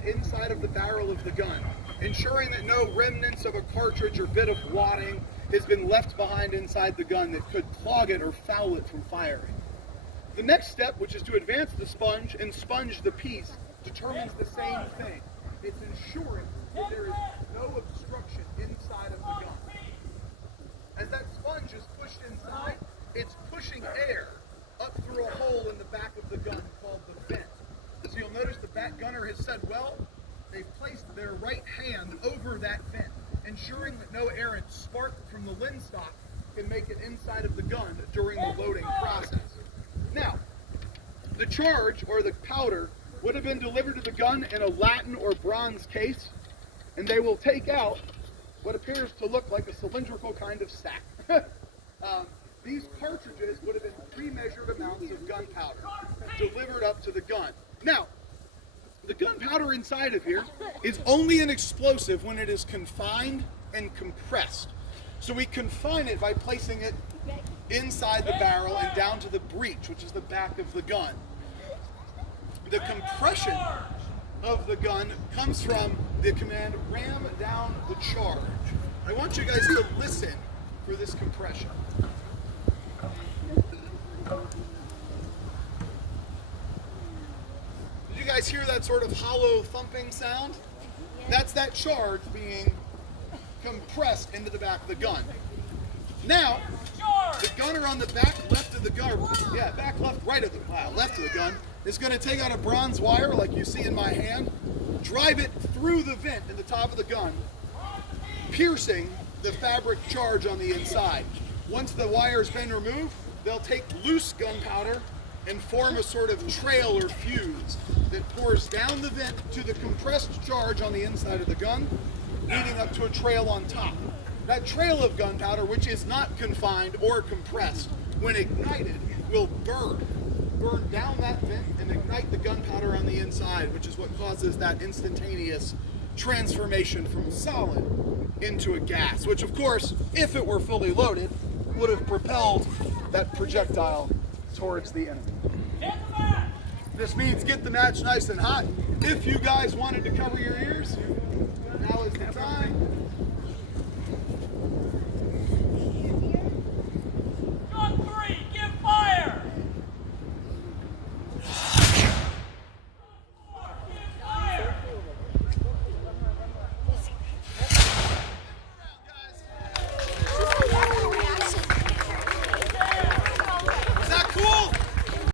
vent inside of the barrel of the gun, ensuring that no remnants of a cartridge or bit of wadding has been left behind inside the gun that could clog it or foul it from firing. The next step, which is to advance the sponge and sponge the piece, determines the same thing. It's ensuring that there is no obstruction inside of the gun. As that sponge is pushed inside, it's pushing air up through a hole in the back of the gun called the vent. So you'll notice the back gunner has said, well, they've placed their right hand over that vent, ensuring that no errant spark from the linstock can make it inside of the gun during the loading process. Now, the charge, or the powder, would have been delivered to the gun in a latten or bronze case, and they will take out what appears to look like a cylindrical kind of sack. These cartridges would have been pre-measured amounts of gunpowder delivered up to the gun. Now, the gunpowder inside of here is only an explosive when it is confined and compressed. So we confine it by placing it inside the barrel and down to the breech, which is the back of the gun. The compression of the gun comes from the command, ram down the charge. I want you guys to listen for this compression. Did you guys hear that sort of hollow thumping sound? That's that charge being compressed into the back of the gun. Now, the gunner on the back left of the gun, back left, right of the, left of the gun, is going to take out a bronze wire like you see in my hand, drive it through the vent in the top of the gun, piercing the fabric charge on the inside. Once the wire's been removed, they'll take loose gunpowder and form a sort of trail or fuse that pours down the vent to the compressed charge on the inside of the gun, leading up to a trail on top. That trail of gunpowder, which is not confined or compressed, when ignited, will burn down that vent and ignite the gunpowder on the inside, which is what causes that instantaneous transformation from solid into a gas, which of course, if it were fully loaded, would have propelled that projectile towards the enemy. This means get the match nice and hot. If you guys wanted to cover your ears, now is the time.